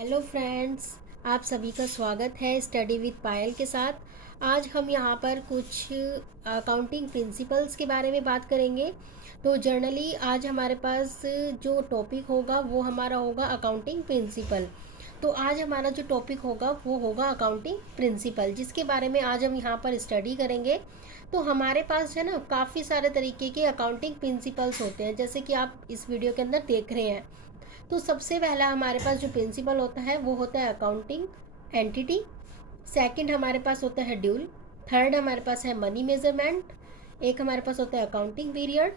Hello friends, आप सभी का स्वागत है स्टडी विद पायल के साथ। आज हम यहाँ पर कुछ अकाउंटिंग प्रिंसिपल्स के बारे में बात करेंगे। तो जनरली आज हमारे पास जो टॉपिक होगा वो हमारा होगा अकाउंटिंग प्रिंसिपल। तो आज हमारा जो टॉपिक होगा वो होगा अकाउंटिंग प्रिंसिपल, जिसके बारे में आज हम यहाँ पर स्टडी करेंगे। तो हमारे पास है ना काफ़ी सारे तरीके के अकाउंटिंग प्रिंसिपल्स होते हैं, जैसे कि आप इस वीडियो के अंदर देख रहे हैं। तो सबसे पहला हमारे पास जो प्रिंसिपल होता है वो होता है अकाउंटिंग एंटिटी। सेकंड हमारे पास होता है ड्यूल। थर्ड हमारे पास है मनी मेजरमेंट। एक हमारे पास होता है accounting period,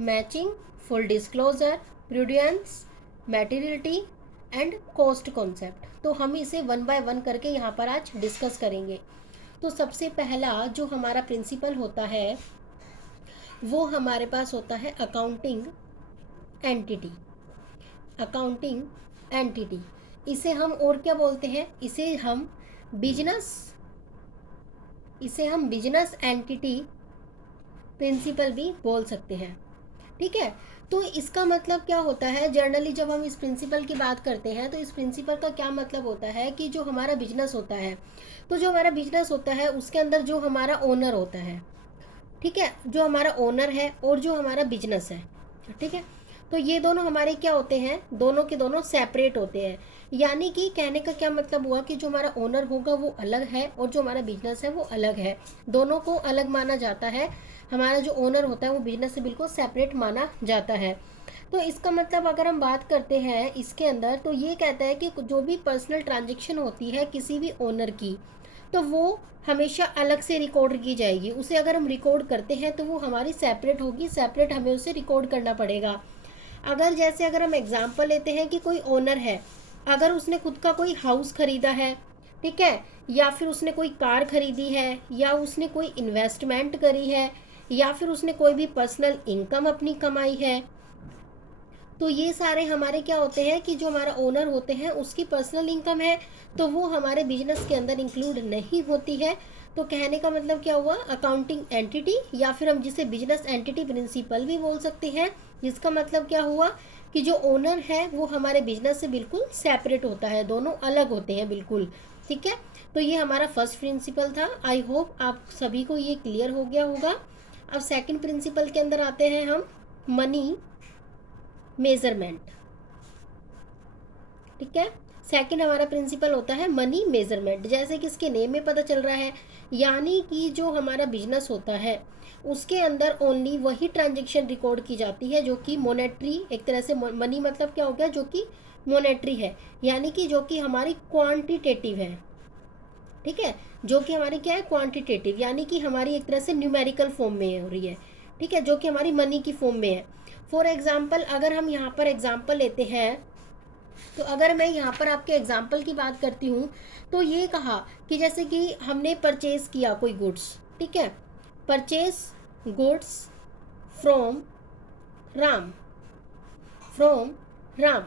matching, full disclosure, prudence, materiality and cost concept. तो हम इसे वन बाय वन करके यहाँ पर आज डिस्कस करेंगे। तो सबसे पहला जो हमारा प्रिंसिपल होता है वो हमारे पास होता है अकाउंटिंग एंटिटी। अकाउंटिंग एंटिटी, इसे हम और क्या बोलते हैं? इसे हम बिजनेस एंटिटी प्रिंसिपल भी बोल सकते हैं। ठीक है। तो इसका मतलब क्या होता है? जनरली जब हम इस प्रिंसिपल की बात करते हैं तो इस प्रिंसिपल का क्या मतलब होता है कि जो हमारा बिजनेस होता है, तो जो हमारा बिजनेस होता है उसके अंदर जो हमारा ओनर होता है, ठीक है, जो हमारा ओनर है और जो हमारा बिजनेस है, ठीक है, तो ये दोनों हमारे क्या होते हैं? दोनों के दोनों सेपरेट होते हैं। यानी कि कहने का क्या मतलब हुआ कि जो हमारा ओनर होगा वो अलग है और जो हमारा बिजनेस है वो अलग है। दोनों को अलग माना जाता है। हमारा जो ओनर होता है वो बिजनेस से बिल्कुल सेपरेट माना जाता है। तो इसका मतलब अगर हम बात करते हैं इसके अंदर, तो ये कहता है कि जो भी पर्सनल ट्रांजेक्शन होती है किसी भी ओनर की, तो वो हमेशा अलग से रिकॉर्ड की जाएगी। उसे अगर हम रिकॉर्ड करते हैं तो वो हमारी सेपरेट होगी, सेपरेट हमें उसे रिकॉर्ड करना पड़ेगा। अगर हम एग्जांपल लेते हैं कि कोई ओनर है, अगर उसने खुद का कोई हाउस खरीदा है, ठीक है, या फिर उसने कोई कार खरीदी है, या उसने कोई इन्वेस्टमेंट करी है, या फिर उसने कोई भी पर्सनल इनकम अपनी कमाई है, तो ये सारे हमारे क्या होते हैं कि जो हमारा ओनर होते हैं उसकी पर्सनल इनकम है, तो वो हमारे बिजनेस के अंदर इंक्लूड नहीं होती है। तो कहने का मतलब क्या हुआ? अकाउंटिंग एंटिटी, या फिर हम जिसे बिजनेस एंटिटी प्रिंसिपल भी बोल सकते हैं, जिसका मतलब क्या हुआ कि जो ओनर है वो हमारे बिजनेस से बिल्कुल सेपरेट होता है, दोनों अलग होते हैं बिल्कुल। ठीक है। तो ये हमारा फर्स्ट प्रिंसिपल था। आई होप आप सभी को ये क्लियर हो गया होगा। अब सेकंड प्रिंसिपल के अंदर आते हैं हम, मनी मेजरमेंट। ठीक है। सेकंड हमारा प्रिंसिपल होता है मनी मेजरमेंट, जैसे कि इसके नेम में पता चल रहा है, यानी कि जो हमारा बिजनेस होता है उसके अंदर ओनली वही ट्रांजेक्शन रिकॉर्ड की जाती है जो कि मोनेटरी, एक तरह से मनी मतलब क्या हो गया, जो कि मोनेटरी है, यानी कि जो कि हमारी क्वांटिटेटिव है। ठीक है। जो कि हमारी क्या है? क्वांटिटेटिव, यानी कि हमारी एक तरह से न्यूमेरिकल फॉर्म में हो रही है। ठीक है, जो कि हमारी मनी की फॉर्म में है। फॉर एग्जाम्पल अगर हम यहाँ पर एग्जाम्पल लेते हैं, तो अगर मैं यहाँ पर आपके एग्जाम्पल की बात करती हूँ, तो ये कहा कि जैसे कि हमने परचेज किया कोई गुड्स, ठीक है, purchase goods from Ram, from Ram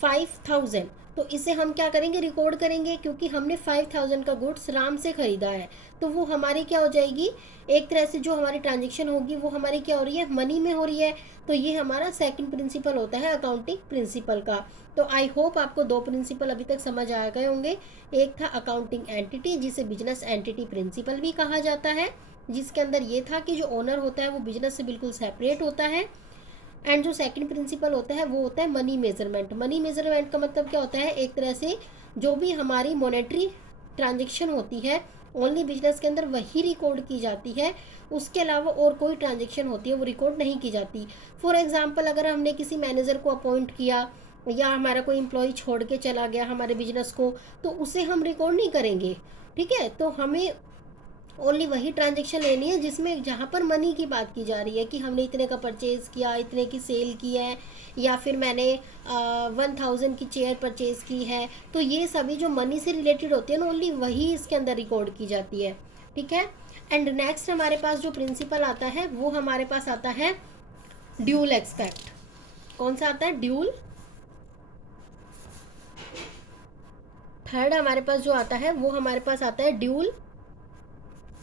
5000। तो इसे हम क्या करेंगे? रिकॉर्ड करेंगे, क्योंकि हमने 5000 का गुड्स राम से खरीदा है। तो वो हमारी क्या हो जाएगी? एक तरह से जो हमारी ट्रांजेक्शन होगी वो हमारी क्या हो रही है? मनी में हो रही है। तो ये हमारा सेकंड प्रिंसिपल होता है अकाउंटिंग प्रिंसिपल का। तो आई होप आपको दो प्रिंसिपल अभी तक समझ आ गए होंगे। एक था अकाउंटिंग एंटिटी, जिसे बिजनेस एंटिटी प्रिंसिपल भी कहा जाता है, जिसके अंदर ये था कि जो ओनर होता है वो बिजनेस से बिल्कुल सेपरेट होता है। एंड जो सेकंड प्रिंसिपल होता है वो होता है मनी मेजरमेंट। मनी मेजरमेंट का मतलब क्या होता है? एक तरह से जो भी हमारी मॉनेटरी ट्रांजेक्शन होती है ओनली बिजनेस के अंदर वही रिकॉर्ड की जाती है, उसके अलावा और कोई ट्रांजेक्शन होती है वो रिकॉर्ड नहीं की जाती। फॉर एग्जाम्पल अगर हमने किसी मैनेजर को अपॉइंट किया, या हमारा कोई एम्प्लॉय छोड़ के चला गया हमारे बिजनेस को, तो उसे हम रिकॉर्ड नहीं करेंगे। ठीक है। तो हमें ओनली वही ट्रांजेक्शन लेनी है जिसमें, जहाँ पर मनी की बात की जा रही है कि हमने इतने का परचेज किया, इतने की सेल की है, या फिर मैंने 1000 की चेयर परचेज की है। तो ये सभी जो मनी से रिलेटेड होती है ना, ओनली वही इसके अंदर रिकॉर्ड की जाती है। ठीक है। एंड नेक्स्ट हमारे पास जो प्रिंसिपल आता है वो हमारे पास आता है ड्यूल एक्सपेक्ट। कौन सा आता है? ड्यूल। थर्ड हमारे पास जो आता है वो हमारे पास आता है ड्यूल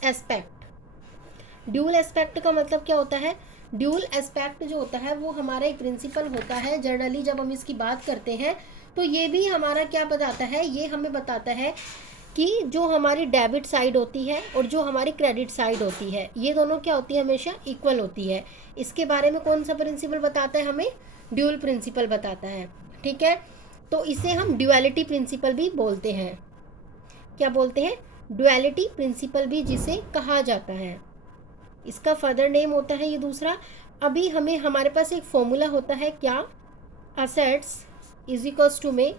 एस्पेक्ट। ड्यूल एस्पेक्ट का मतलब क्या होता है? ड्यूल एस्पेक्ट जो होता है वो हमारा एक प्रिंसिपल होता है। जनरली जब हम इसकी बात करते हैं तो ये भी हमारा क्या बताता है, ये हमें बताता है कि जो हमारी डेबिट साइड होती है और जो हमारी क्रेडिट साइड होती है, ये दोनों क्या होती है, हमेशा इक्वल होती है। इसके बारे में कौन सा प्रिंसिपल बताता है हमें, ड्यूल प्रिंसिपल बताता है। ठीक है, तो इसे हम ड्युअलिटी प्रिंसिपल भी बोलते हैं। क्या बोलते हैं, ड्युअलिटी प्रिंसिपल भी जिसे कहा जाता है, इसका फर्दर नेम होता है ये दूसरा। अभी हमें हमारे पास एक फॉर्मूला होता है, क्या, असेट्स इज इक्वल्स टू में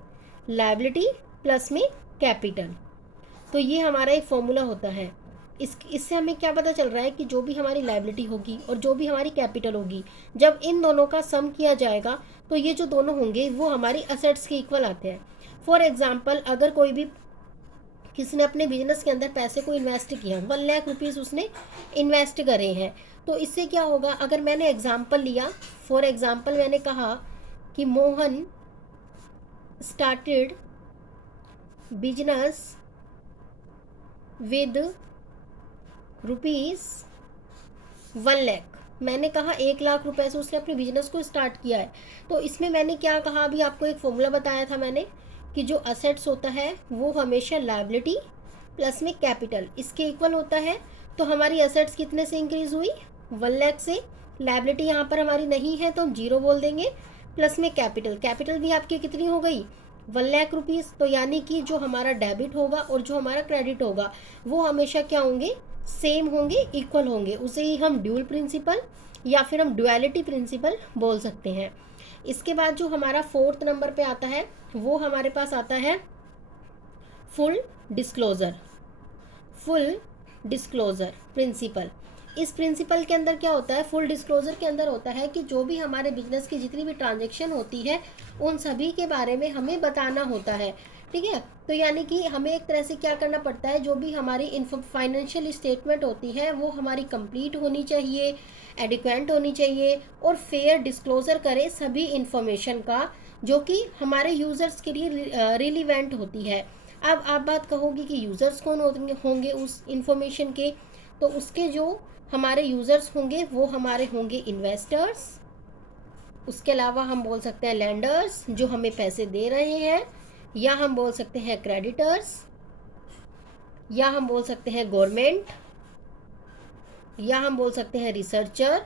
लायबिलिटी प्लस में कैपिटल। तो ये हमारा एक फॉर्मूला होता है। इससे हमें क्या पता चल रहा है कि जो भी हमारी लायबिलिटी होगी और जो भी हमारी कैपिटल होगी, जब इन दोनों का सम किया जाएगा तो ये जो दोनों होंगे वो हमारी असेट्स के इक्वल आते हैं। फॉर एग्जाम्पल, अगर कोई भी किसी ने अपने बिजनेस के अंदर पैसे को इन्वेस्ट किया, 1 लाख रुपीज़ उसने इन्वेस्ट करे हैं, तो इससे क्या होगा, अगर मैंने एग्जाम्पल लिया, फॉर एग्जाम्पल मैंने कहा कि Mohan started business with rupees 1 lakh, मैंने कहा 1 लाख रुपए से उसने अपने बिजनेस को स्टार्ट किया है। तो इसमें मैंने क्या कहा, अभी आपको एक फॉर्मूला बताया था मैंने कि जो असेट्स होता है वो हमेशा लायबिलिटी प्लस में कैपिटल इसके इक्वल होता है। तो हमारी असेट्स कितने से इंक्रीज हुई, 1 लाख से। लायबिलिटी यहाँ पर हमारी नहीं है तो हम 0 बोल देंगे, प्लस में कैपिटल, कैपिटल भी आपकी कितनी हो गई, 1 लाख रुपीज़। तो यानी कि जो हमारा डेबिट होगा और जो हमारा क्रेडिट होगा वो हमेशा क्या होंगे, सेम होंगे, इक्वल होंगे। उसे ही हम ड्यूल प्रिंसिपल या फिर हम ड्युअलिटी प्रिंसिपल बोल सकते हैं। इसके बाद जो हमारा 4th नंबर पे आता है वो हमारे पास आता है full disclosure. Full disclosure principle, इस प्रिंसिपल के अंदर क्या होता है, फुल डिस्क्लोजर के अंदर होता है कि जो भी हमारे बिजनेस की जितनी भी ट्रांजैक्शन होती है उन सभी के बारे में हमें बताना होता है। ठीक है, तो यानी कि हमें एक तरह से क्या करना पड़ता है, जो भी हमारी फाइनेंशियल स्टेटमेंट होती है वो हमारी कंप्लीट होनी चाहिए, एडिक्वेंट होनी चाहिए और फेयर डिस्क्लोजर करे सभी इंफॉर्मेशन का जो कि हमारे यूज़र्स के लिए रिलीवेंट होती है। अब आप बात कहोगे कि यूज़र्स कौन होंगे उस इंफॉर्मेशन के, तो उसके जो हमारे यूज़र्स होंगे वो हमारे होंगे इन्वेस्टर्स, उसके अलावा हम बोल सकते हैं लैंडर्स जो हमें पैसे दे रहे हैं, या हम बोल सकते हैं क्रेडिटर्स, या हम बोल सकते हैं गवर्नमेंट, या हम बोल सकते हैं रिसर्चर।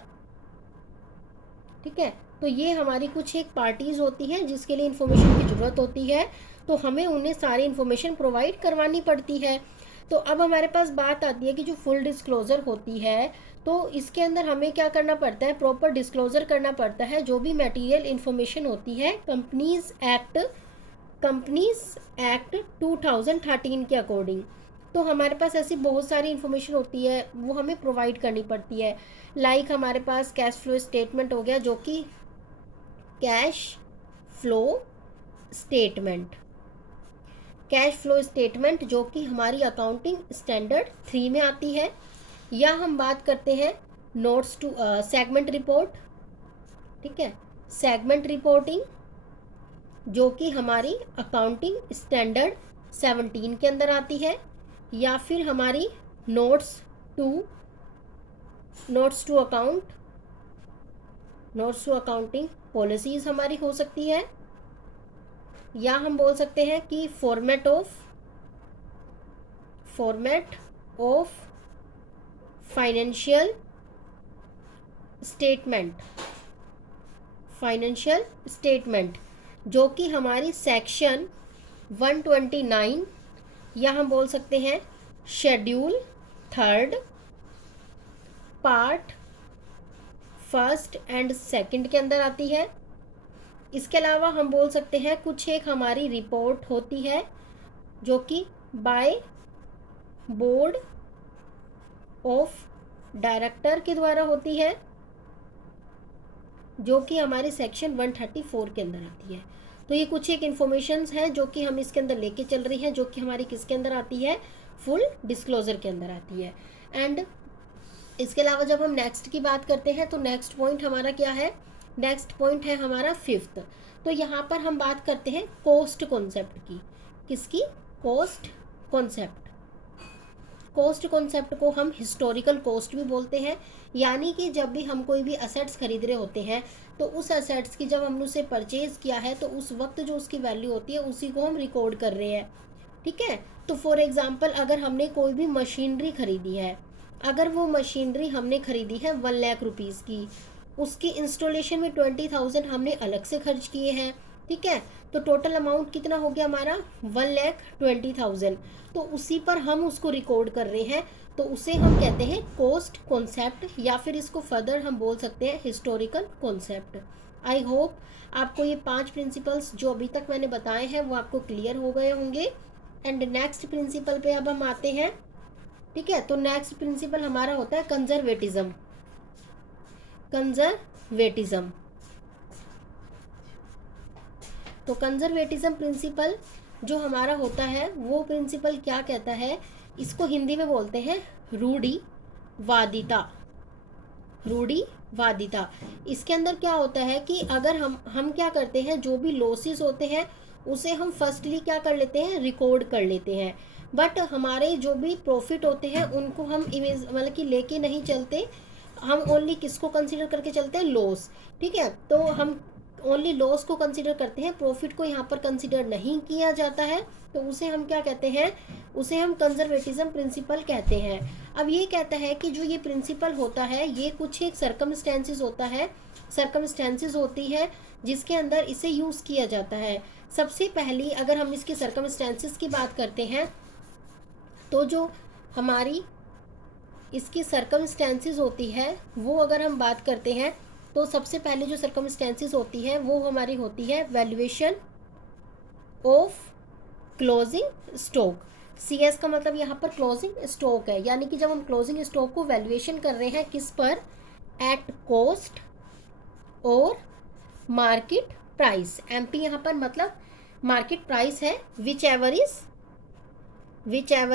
ठीक है, तो ये हमारी कुछ एक पार्टीज़ होती हैं जिसके लिए इंफॉर्मेशन की ज़रूरत होती है, तो हमें उन्हें सारी इंफॉर्मेशन प्रोवाइड करवानी पड़ती है। तो अब हमारे पास बात आती है कि जो फुल डिस्क्लोज़र होती है तो इसके अंदर हमें क्या करना पड़ता है, प्रॉपर डिस्क्लोज़र करना पड़ता है जो भी मटेरियल इंफॉर्मेशन होती है कंपनीज एक्ट 2013 के अकॉर्डिंग। तो हमारे पास ऐसी बहुत सारी इंफॉर्मेशन होती है वो हमें प्रोवाइड करनी पड़ती है। लाइक हमारे पास कैश फ्लो स्टेटमेंट हो गया, जो कि cash flow statement, cash flow statement जो कि हमारी अकाउंटिंग स्टैंडर्ड 3 में आती है। या हम बात करते हैं नोट्स टू सेगमेंट रिपोर्ट। ठीक है, सेगमेंट रिपोर्टिंग जो कि हमारी अकाउंटिंग स्टैंडर्ड 17 के अंदर आती है। या फिर हमारी नोट्स टू अकाउंटिंग पॉलिसीज़ हमारी हो सकती है। या हम बोल सकते हैं कि फॉर्मेट ऑफ फाइनेंशियल स्टेटमेंट जो कि हमारी सेक्शन 129 या हम बोल सकते हैं शेड्यूल 3 पार्ट 1 एंड 2 के अंदर आती है। इसके अलावा हम बोल सकते हैं कुछ एक हमारी रिपोर्ट होती है जो कि बाय बोर्ड ऑफ डायरेक्टर के द्वारा होती है, जो कि हमारी सेक्शन 134 के अंदर आती है। तो ये कुछ एक इन्फॉर्मेशंस हैं जो कि हम इसके अंदर लेके चल रही हैं, जो कि हमारी किसके अंदर आती है, फुल डिस्क्लोजर के अंदर आती है। एंड इसके अलावा जब हम नेक्स्ट की बात करते हैं तो नेक्स्ट पॉइंट हमारा क्या है, नेक्स्ट पॉइंट है हमारा 5th। तो यहाँ पर हम बात करते हैं कॉस्ट कॉन्सेप्ट की। किसकी, कॉस्ट कॉन्सेप्ट। कॉस्ट कॉन्सेप्ट को हम हिस्टोरिकल कॉस्ट भी बोलते हैं, यानी कि जब भी हम कोई भी असेट्स खरीद रहे होते हैं तो उस एसेट्स की जब हमने उसे परचेज किया है तो उस वक्त जो उसकी वैल्यू होती है उसी को हम रिकॉर्ड कर रहे हैं। ठीक है। तो फॉर एग्जांपल अगर हमने कोई भी मशीनरी खरीदी है, अगर वो मशीनरी हमने खरीदी है 1 लाख रुपीज़ की, उसकी इंस्टॉलेशन में 20,000 हमने अलग से खर्च किए हैं। ठीक है। तो टोटल अमाउंट कितना हो गया हमारा 1,20,000। तो उसी पर हम उसको रिकॉर्ड कर रहे हैं, तो उसे हम कहते हैं कॉस्ट कॉन्सेप्ट, या फिर इसको फर्दर हम बोल सकते हैं हिस्टोरिकल कॉन्सेप्ट। आई होप आपको ये 5 प्रिंसिपल्स जो अभी तक मैंने बताए हैं वो आपको क्लियर हो गए होंगे। एंड नेक्स्ट प्रिंसिपल पे अब हम आते हैं। ठीक है। तो नेक्स्ट प्रिंसिपल हमारा होता है कंजर्वेटिज्म। कंजर्वेटिज्म। तो कंजर्वेटिज्म प्रिंसिपल जो हमारा होता है वो प्रिंसिपल क्या कहता है, इसको हिंदी में बोलते हैं रूढ़िवादिता। रूढ़िवादिता। इसके अंदर क्या होता है कि अगर हम क्या करते हैं, जो भी लॉसेस होते हैं उसे हम फर्स्टली क्या कर लेते हैं, रिकॉर्ड कर लेते हैं। बट हमारे जो भी प्रॉफिट होते हैं उनको हम इमेज मतलब कि लेके नहीं चलते, हम ओनली किसको कंसीडर करके चलते हैं, लॉस। ठीक है। तो हम ओनली लॉस को कंसीडर करते हैं, प्रॉफिट को यहाँ पर कंसीडर नहीं किया जाता है। तो उसे हम क्या कहते हैं, उसे हम कंजर्वेटिज्म प्रिंसिपल कहते हैं। अब ये कहता है कि जो ये प्रिंसिपल होता है ये कुछ एक सर्कमस्टेंसेस होता है, सर्कमस्टेंसेस होती है जिसके अंदर इसे यूज़ किया जाता है। सबसे पहली अगर हम इसके सर्कमस्टेंसेस की बात करते हैं तो जो हमारी इसकी सर्कमस्टेंसेस होती है वो अगर हम बात करते हैं तो सबसे पहले जो सर्कमस्टेंसेस होती है वो हमारी होती है valuation of closing stock. CS का मतलब यहाँ पर क्लोजिंग स्टॉक है, यानी कि जब हम क्लोजिंग स्टॉक को वैल्यूएशन कर रहे हैं किस पर, एट कॉस्ट और मार्केट प्राइस। MP यहाँ पर मतलब मार्केट प्राइस है, विच एवर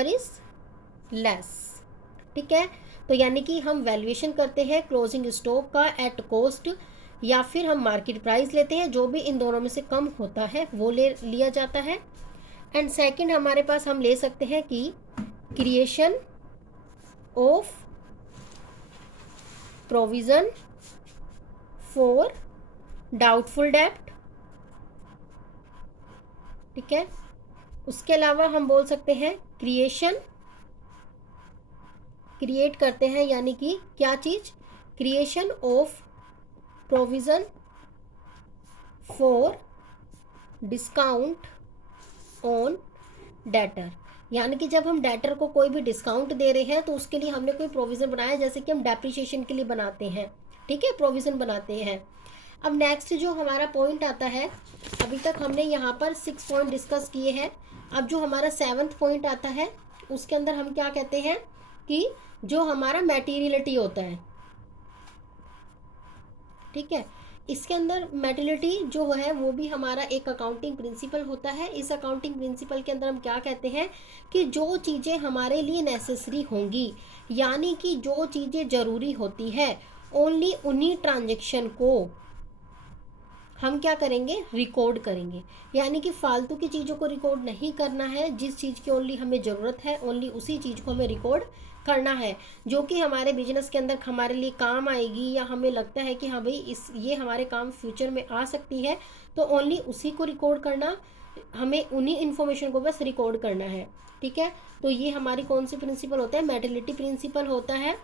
इज लेस। ठीक है। तो यानी कि हम वैल्यूएशन करते हैं क्लोजिंग स्टॉक का एट कॉस्ट, या फिर हम मार्केट प्राइस लेते हैं, जो भी इन दोनों में से कम होता है वो लिया जाता है। एंड सेकंड हमारे पास हम ले सकते हैं कि creation of provision for doubtful डेब्ट। ठीक है। उसके अलावा हम बोल सकते हैं क्रिएट करते हैं, यानी कि क्या चीज़, creation of provision for discount on debtor. यानी कि जब हम डेटर को कोई भी डिस्काउंट दे रहे हैं तो उसके लिए हमने कोई प्रोविज़न बनाया, जैसे कि हम डेप्रिसिएशन के लिए बनाते हैं। ठीक है, प्रोविज़न बनाते हैं। अब नेक्स्ट जो हमारा पॉइंट आता है, अभी तक हमने यहाँ पर 6 पॉइंट डिस्कस किए हैं। अब जो हमारा 7th पॉइंट आता है उसके अंदर हम क्या कहते हैं कि जो हमारा मैटीरियलिटी होता है। ठीक है। इसके अंदर मैटीरियलिटी जो है वो भी हमारा एक अकाउंटिंग प्रिंसिपल होता है। इस अकाउंटिंग प्रिंसिपल के अंदर हम क्या कहते हैं कि जो चीज़ें हमारे लिए नेसेसरी होंगी, यानी कि जो चीज़ें ज़रूरी होती है, ओनली उन्हीं ट्रांजेक्शन को हम क्या करेंगे, रिकॉर्ड करेंगे। यानी कि फालतू की चीज़ों को रिकॉर्ड नहीं करना है, जिस चीज़ की ओनली हमें ज़रूरत है ओनली उसी चीज़ को हमें रिकॉर्ड करना है, जो कि हमारे बिजनेस के अंदर हमारे लिए काम आएगी, या हमें लगता है कि हाँ भाई ये हमारे काम फ्यूचर में आ सकती है, तो ओनली उसी को रिकॉर्ड करना, हमें उन्हीं इन्फॉर्मेशन को बस रिकॉर्ड करना है। ठीक है। तो ये हमारी कौन सी प्रिंसिपल होता है, मैटेरियलिटी प्रिंसिपल होता है।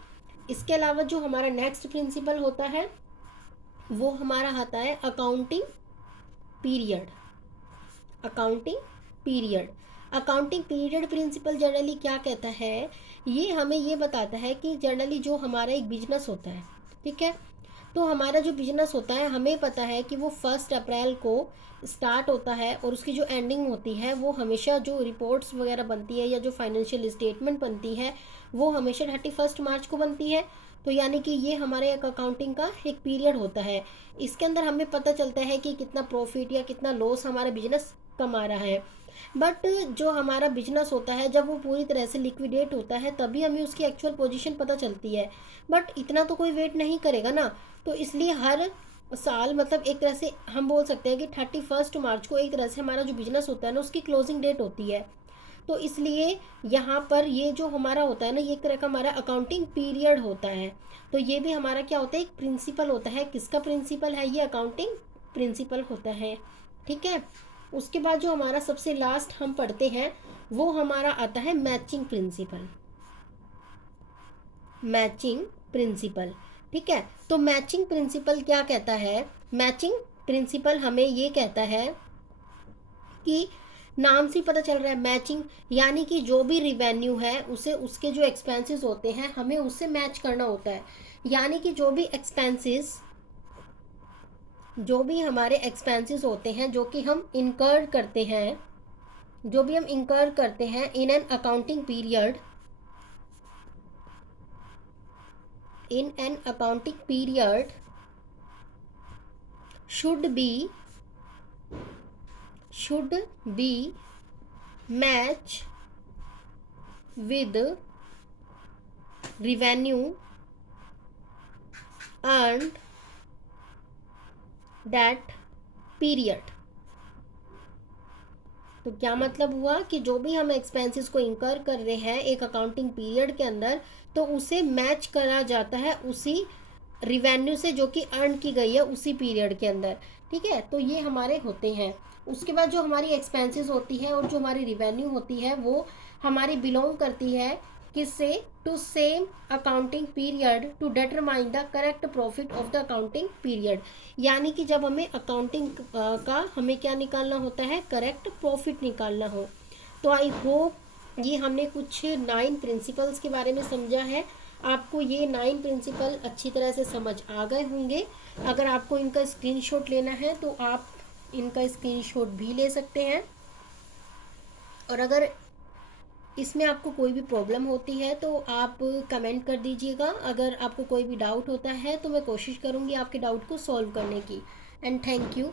इसके अलावा जो हमारा नेक्स्ट प्रिंसिपल होता है वो हमारा आता है accounting period. Accounting period. Accounting period principle generally क्या कहता है, ये हमें ये बताता है कि जनरली जो हमारा एक बिजनेस होता है, ठीक है, तो हमारा जो बिजनेस होता है हमें पता है कि वो 1 अप्रैल को स्टार्ट होता है और उसकी जो एंडिंग होती है वो हमेशा जो रिपोर्ट्स वगैरह बनती है या जो फाइनेंशियल स्टेटमेंट बनती है वो हमेशा 31 मार्च को बनती है। तो यानी कि ये हमारे एक अकाउंटिंग का एक पीरियड होता है। इसके अंदर हमें पता चलता है कि कितना प्रॉफिट या कितना लॉस हमारा बिजनेस कमा रहा है। बट जो हमारा बिजनेस होता है जब वो पूरी तरह से लिक्विडेट होता है तभी हमें उसकी एक्चुअल पोजीशन पता चलती है। बट इतना तो कोई वेट नहीं करेगा ना, तो इसलिए हर साल मतलब एक तरह से हम बोल सकते हैं कि 31 मार्च को एक तरह से हमारा जो बिजनेस होता है ना उसकी क्लोजिंग डेट होती है। तो इसलिए यहाँ पर ये जो हमारा होता है ना, ये एक तरह का हमारा अकाउंटिंग पीरियड होता है। तो ये भी हमारा क्या होता है, एक प्रिंसिपल होता है। किसका प्रिंसिपल है, ये अकाउंटिंग प्रिंसिपल होता है। ठीक है। उसके बाद जो हमारा सबसे लास्ट हम पढ़ते हैं वो हमारा आता है मैचिंग प्रिंसिपल। मैचिंग प्रिंसिपल, ठीक है। तो मैचिंग प्रिंसिपल क्या कहता है, मैचिंग प्रिंसिपल हमें ये कहता है कि नाम से पता चल रहा है मैचिंग, यानी कि जो भी रिवेन्यू है उसे उसके जो एक्सपेंसेस होते हैं हमें उससे मैच करना होता है। यानी कि जो भी एक्सपेंसेस, जो भी हमारे एक्सपेंसेस होते हैं जो कि हम इनकर करते हैं, जो भी हम इनकर करते हैं in an accounting period, in an accounting period should be match with revenue earned that period। तो क्या मतलब हुआ कि जो भी हम एक्सपेंसेस को इंकर कर रहे हैं एक अकाउंटिंग पीरियड के अंदर, तो उसे मैच करा जाता है उसी रिवेन्यू से जो कि अर्न की गई है उसी पीरियड के अंदर। ठीक है। तो ये हमारे होते हैं। उसके बाद जो हमारी एक्सपेंसेस होती है और जो हमारी रिवेन्यू होती है वो हमारी बिलोंग करती है किससे, to same accounting period to determine the correct profit of the accounting period. यानी कि जब हमें अकाउंटिंग का हमें क्या निकालना होता है, करेक्ट प्रॉफिट निकालना हो। तो आई होप ये हमने कुछ 9 प्रिंसिपल्स के बारे में समझा है। आपको ये 9 प्रिंसिपल अच्छी तरह से समझ आ गए होंगे। अगर आपको इनका स्क्रीनशॉट लेना है तो आप इनका स्क्रीनशॉट भी ले सकते हैं। और अगर इसमें आपको कोई भी प्रॉब्लम होती है तो आप कमेंट कर दीजिएगा। अगर आपको कोई भी डाउट होता है तो मैं कोशिश करूँगी आपके डाउट को सॉल्व करने की। And thank you.